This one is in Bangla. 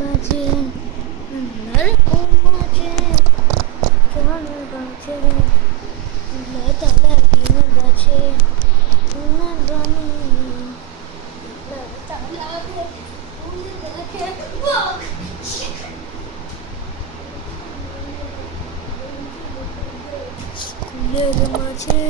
বাজে আমার ঘুম বাজে জল বাজে লতালা দিন বাজে তোমার বাণী লতালা ফুল গাছে ফুলের মাঝে